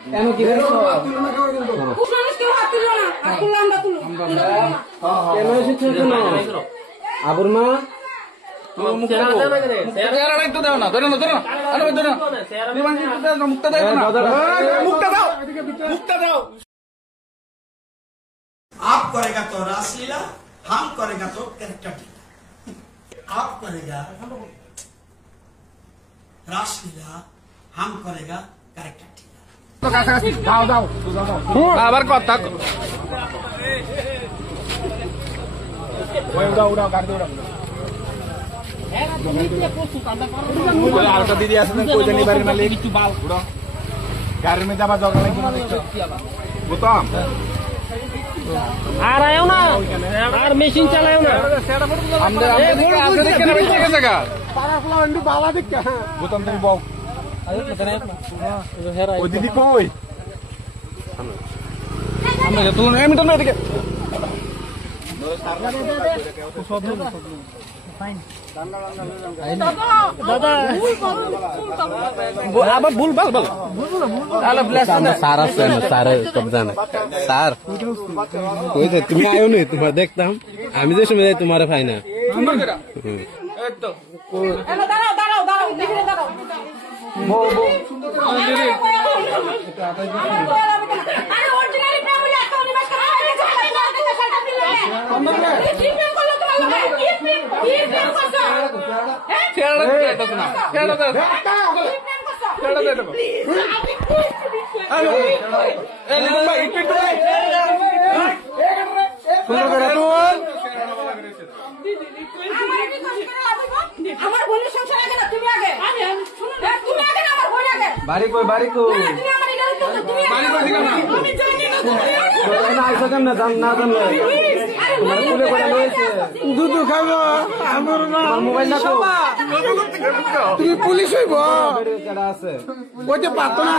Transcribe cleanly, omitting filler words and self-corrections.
কেন কি কেন এসেছো কেন আবুর মা মুক্তা দাও आप करेगा तो रासलीला हम करेगा तो कैरेक्टर आप करेगा रासलीला हम करेगा कैरेक्टर আবার কথা আরেকটা দিদি আছে বাড়ির মালিক গাড়ির মধ্যে আবার জগা লাগবে বুঝতাম আর আয়ও না আর মেশিন চালায়ও না বুঝতাম তুমি বউ ওই দিদি কই আমরা তুলুন মিটার না এদিকে দাদা আবার ভুল ভাল ভাল স্যার আছে স্যার সব জানে স্যার তুমি আয়ো নি তোমার দেখতাম আমি যে সময় তোমার পাই না বাড়ি কই বাড়ি কই দুধ খাবো আমার মোবাইল না তুমি পুলিশ হইব আছে ওই যে পারতো না